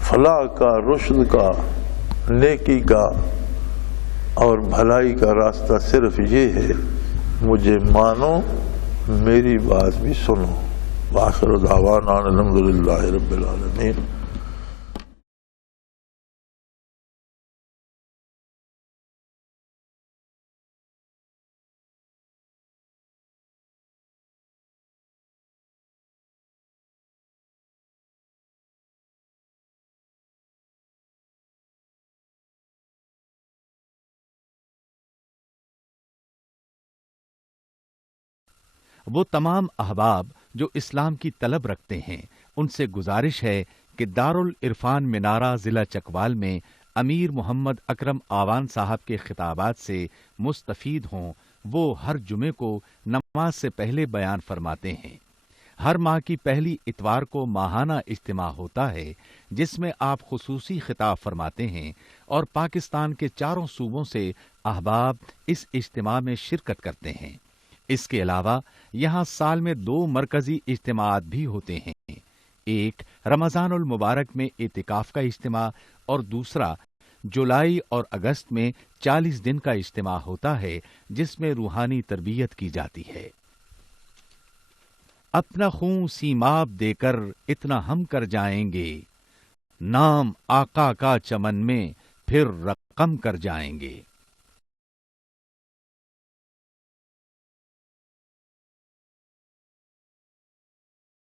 فلاح کا، رشد کا، نیکی کا اور بھلائی کا راستہ صرف یہ ہے، مجھے مانو، میری بات بھی سنو۔ وآخر دعوانا الحمدللہ رب العالمین۔ وہ تمام احباب جو اسلام کی طلب رکھتے ہیں ان سے گزارش ہے کہ دارالعرفان منارہ ضلع چکوال میں امیر محمد اکرم آوان صاحب کے خطابات سے مستفید ہوں۔ وہ ہر جمعے کو نماز سے پہلے بیان فرماتے ہیں۔ ہر ماہ کی پہلی اتوار کو ماہانہ اجتماع ہوتا ہے جس میں آپ خصوصی خطاب فرماتے ہیں اور پاکستان کے چاروں صوبوں سے احباب اس اجتماع میں شرکت کرتے ہیں۔ اس کے علاوہ یہاں سال میں 2 مرکزی اجتماعات بھی ہوتے ہیں، ایک رمضان المبارک میں اعتکاف کا اجتماع اور دوسرا جولائی اور اگست میں 40 دن کا اجتماع ہوتا ہے جس میں روحانی تربیت کی جاتی ہے۔ اپنا خون سیماب دے کر اتنا ہم کر جائیں گے، نام آقا کا چمن میں پھر رقم کر جائیں گے۔